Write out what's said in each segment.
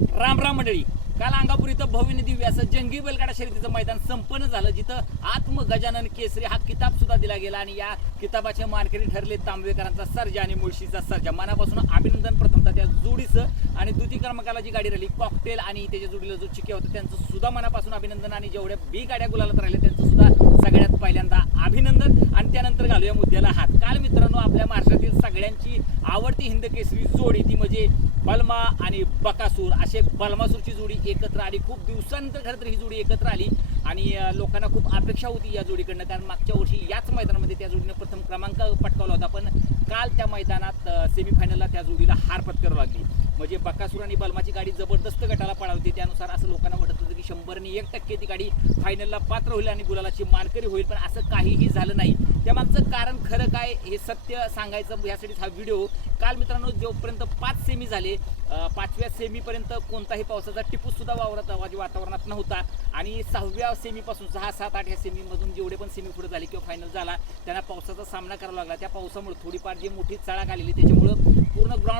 राम राम मंडळी. काल अंगापूर इथं भव्य दिव्य असं जंगी बैलगाडा शर्यतीचं मैदान संपन्न झालं जिथं आत्म गजानन केसरी हा किताब सुद्धा दिला गेला आणि या किताबाचे मानकरी ठरले तांबेकरांचा सर्जा आणि मुळशीचा सर्जा. मनापासून अभिनंदन प्रथमतः त्या जोडीचं आणि द्वितीय क्रमांकाला जी गाडी राहिली कॉकटेल आणि त्याच्या जोडीला जो चिके होतं त्यांचं सुद्धा मनापासून अभिनंदन आणि जेवढ्या बी गाड्या गुलालात राहिल्या त्यांचं सुद्धा सगळ्यात पहिल्यांदा अभिनंदन आणि त्यानंतर घालूया मुद्द्याला हात. काल मित्रांनो आपल्या महाराष्ट्रातील सगळ्यांची आवडती हिंद केसरी जोडी ती म्हणजे बलमा आणि बकासूर. असे बलमासूरची जोडी एकत्र आली. खूप दिवसानंतर खरं तर ही जोडी एकत्र आली आणि लोकांना खूप अपेक्षा होती या जोडीकडनं. कारण मागच्या वर्षी याच मैदानामध्ये त्या जोडीनं प्रथम क्रमांक पटकावला होता. पण काल त्या मैदानात सेमीफायनलला त्या जोडीला हार पत्करावी लागली. म्हणजे बकासूर आणि बलमाची गाडी जबरदस्त गटाला पळावती त्यानुसार असं लोकांना वाटत होतं की शंभरनी एक टक्के ती गाडी फायनलला पात्र होईल आणि गुलालाची मानकरी होईल पण असं काहीही झालं नाही. त्यामागचं कारण खरं काय हे सत्य सांगायचं यासाठीच हा व्हिडिओ काल मित्रांनो जोपर्यंत पाच सेमी झाले पाचव्या सेमीपर्यंत कोणताही पावसाचा टिपूसुद्धा वावरात म्हणजे वातावरणात नव्हता. आणि सहाव्या सेमीपासून सहा सात आठ ह्या सेमीमधून जेवढे पण सेमी पुढे झाले किंवा फायनल झाला त्यांना पावसाचा सामना करावा लागला. त्या पावसामुळे थोडीफार जी मोठी चळाक आलेली त्याच्यामुळं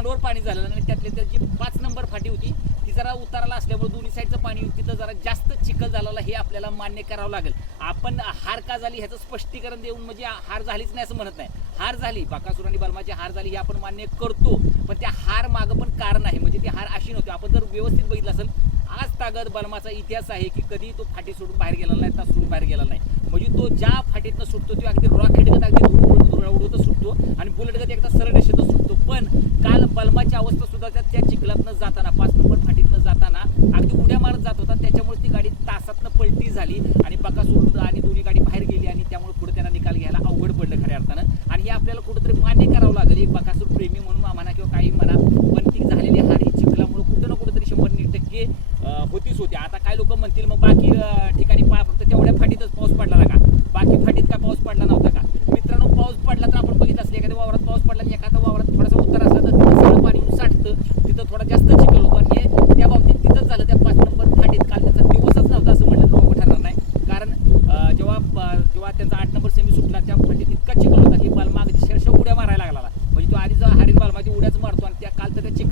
पूर्ण पाणी झालं आणि त्यातली त्यात जी पाच नंबर फाटी होती ती जरा उताराला असल्यामुळे दोन्ही साईडचं पाणी तिथं जरा जास्त चिखल झालेला हे आपल्याला मान्य करावं लागेल. आपण हार का झाली ह्याचं स्पष्टीकरण देऊन म्हणजे हार झालीच नाही असं म्हणत नाही. हार झाली बाकासूर आणि बलमाची हार झाली हे आपण मान्य करतो. पण त्या हार मागं पण कारण आहे. म्हणजे ती हार अशी नव्हती. आपण जर व्यवस्थित बघितलं असेल आज तागद बलमाचा इतिहास आहे की कधी तो फाटी सोडून बाहेर गेला नाही तास सोडून बाहेर गेला नाही. म्हणजे तो ज्या फाटीतनं सुटतो तो अगदी रॉकेट अगदी धुळ- धुळ- उडवतच सुटतो आणि बुलेटगत एकदा सरळ रेषेतच सुटतो पण काल बलमाची अवस्था सुद्धा त्या त्या चिखलातनं जाताना पाच नंबर फाटीतनं जाताना अगदी उड्या मारत जात होता त्याच्यामुळे ती गाडी तासातनं पलटी झाली आणि बकासूर आणि दोन्ही गाडी बाहेर गेली आणि त्यामुळे पुढे त्यांना निकाल घ्यायला अवघड पडलं खऱ्या अर्थानं. आणि हे आपल्याला कुठेतरी मान्य करावं लागेल एक बकासूर प्रेमी म्हणून म्हणा किंवा काही म्हणा पण ती झालेली हार ही चिखलामुळे कुठं ना कुठेतरी शंभर टक्के अं, होतीच होती आता काय लोक म्हणतील मग बाकी अं, ठिकाणी पा फक्त तेवढ्या फाटीतच पाऊस पडला ना का बाकी फाटीत काय पाऊस पडला नव्हता का मित्रांनो पाऊस पडला तर आपण बघितलं असेल एखाद्या वावरात पाऊस पडला आणि एखाद्या वावरात थोडासा उत्तर असला तर तिथं सगळं पाणी येऊन साठतं तिथं थोडा जास्त चिखल होतो आणि हे त्या बाबतीत तिथंच झालं त्या पाच नंबर फाटीत काल त्याचा दिवसच नव्हता असं म्हटलं तर बरोबर ठरणार नाही कारण अं, जेव्हा प- जेव्हा त्यांचा आठ नंबर सेमी सुटला त्या फाटीत इतका चिखल होता की बालमा अगदी शर्ष उड्या मारायला लागला म्हणजे तो आधीच हरिण बालमा ती उड्याच मारतो आणि त्या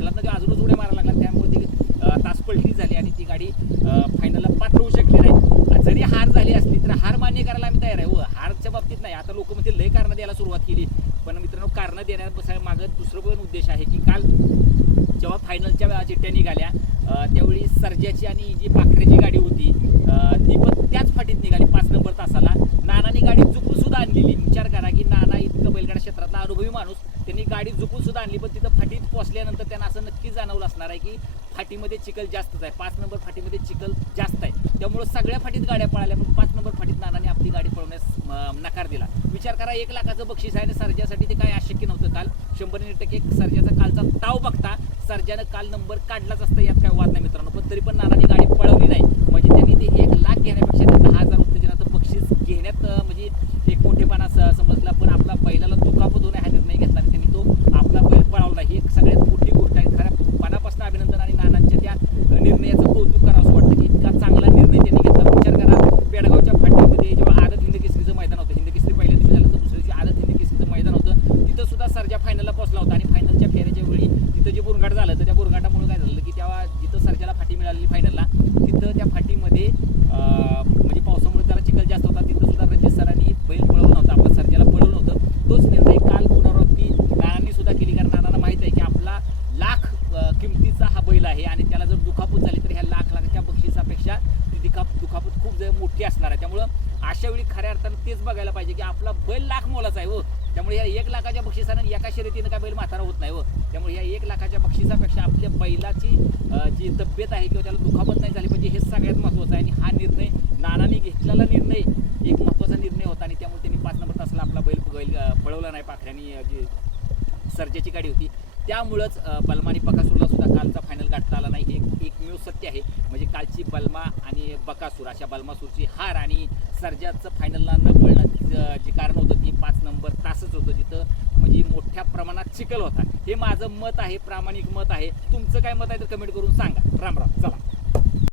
लागला तर ते अजूनच उड्या मारायला लागला त्यामुळे ती तास पलटी झाली आणि ती गाडी फायनलला पात्र होऊ शकली नाही. जरी हार झाली असली तर हार मान्य करायला आम्ही तयार आहे. हो हारच्या बाबतीत नाही. आता लोक म्हणजे लय कारणं द्यायला सुरुवात केली. पण मित्रांनो कारणं देण्या मागं दुसरं पण उद्देश आहे की काल जेव्हा फायनलच्या वेळा चिठ्ठ्या निघाल्या त्यावेळी सर्जाची आणि जी पाखरेची गाडी होती ती पण त्याच फाटीत निघाली पाच नंबर तासाला. नानानी गाडी चुकून सुद्धा आणलेली. विचार करा की नाना इतकं बैलगाडा क्षेत्रातला अनुभवी माणूस त्यांनी गाडी झुकून सुद्धा आणली पण तिथं फाटीत पोचल्यानंतर त्यांना असं नक्की जाणवलं असणार आहे की फाटीमध्ये चिखल जास्तच आहे. पाच नंबर फाटीमध्ये चिखल जास्त आहे. त्यामुळं सगळ्या फाटीत गाड्या पळाल्या पण पाच नंबर फाटीत नानाने आपली गाडी पळवण्यास नकार दिला. विचार करा एक लाखाचं बक्षीस आहे आणि सर्जासाठी ते काय अशक्य नव्हतं काल. शंभर टक्के सर्जाचा कालचा ताव बघता सर्जानं काल नंबर काढलाच असतं यात काय वाद नाही मित्रांनो. पण तरी पण नानाने गाडी पळवली नाही म्हणजे त्यांनी ते एक लाख घेण्यापेक्षा ते दहा हजार उत्तेजनाचं बक्षीस घेण्यात अं, म्हणजे एक मोठेपणा स- समजला पण आपला बैलाला दुखापत होणे हा निर्णय घेतला आणि त्यांनी तो आपला बैल पळवला ही एक सगळ्यात मोठी गोष्ट आहे खऱ्या मनापासून अभिनंदन आणि नानांच्या त्या अं, निर्णयाचं कौतुक करावं असं वाटतं की इतका चांगला निर्णय त्यांनी घेतला विचार करा पेडगावच्या फाटीमध्ये जेव्हा आदत हिंद केसरीचं मैदान होतं हिंद केसरी पहिल्या दिवशी झालं तर दुसऱ्या दिवशी आदत हिंद केसरीचं मैदान होतं तिथं सुद्धा सर्जा फायनलला पोहोचला होता आणि फायनलच्या फेऱ्याच्या वेळी तिथं जे बुरघाट झालं तर त्या बुरघाटामुळे काय झालं की तेव्हा जिथं सर्जाला फाटी मिळालेली फायनलला तिथं त्या फाटीमध्ये अं, म्हणजे पावसामुळे जरा चिखल जास्त होता तिथं सुद्धा रणजित सरांनी बैल पळवलं नव्हतं आपलं सर्जाला पळवलं नव्हतं तोच निर्णय काल पुनरावृत्ती नानांनी सुद्धा केली कारण नानांना माहीत आहे की आपला लाख अं, किमतीचा हा बैल आहे आणि त्याला जर दुखापत झाली तर ह्या लाख लाखाच्या बक्षिसापेक्षा ती दुखाप दुखापत खूप असणार आहे. त्यामुळं अशा वेळी खऱ्या अर्थानं तेच बघायला पाहिजे की आपला बैल लाख मोलाचा आहे हो. त्यामुळे या एक लाखाच्या बक्षिसानं एका शर्यतीनं काय बैल म्हातारा होत नाही हो. त्यामुळे या एक लाखाच्या बक्षिसापेक्षा आपल्या बैलाची जी तब्येत आहे किंवा त्याला दुखापत नाही झाली पाहिजे हे सगळ्यात महत्त्वाचं आहे. आणि हा निर्णय नानाने घेतलेला निर्णय एक महत्त्वाचा निर्णय होता. आणि त्यामुळे त्यांनी पाच नंबर तासाला आपला बैल बैल पळवला नाही. पाखऱ्याने जी सर्जाची गाडी होती. त्यामुळंच बलमानी पकासूरला सुद्धा कालचा फायनल गाठता आला नाही हे एक एकमेव सत्य आहे म्हणजे कालची बलमा आणि अशा बलमासूरची हार आणि सर्जाचं फायनलला न पळणं जे कारण होतं ती पाच नंबर तासच होतं जिथं म्हणजे मोठ्या प्रमाणात चिखल होता. हे माझं मत आहे प्रामाणिक मत आहे. तुमचं काय मत आहे तर कमेंट करून सांगा. राम राम. चला.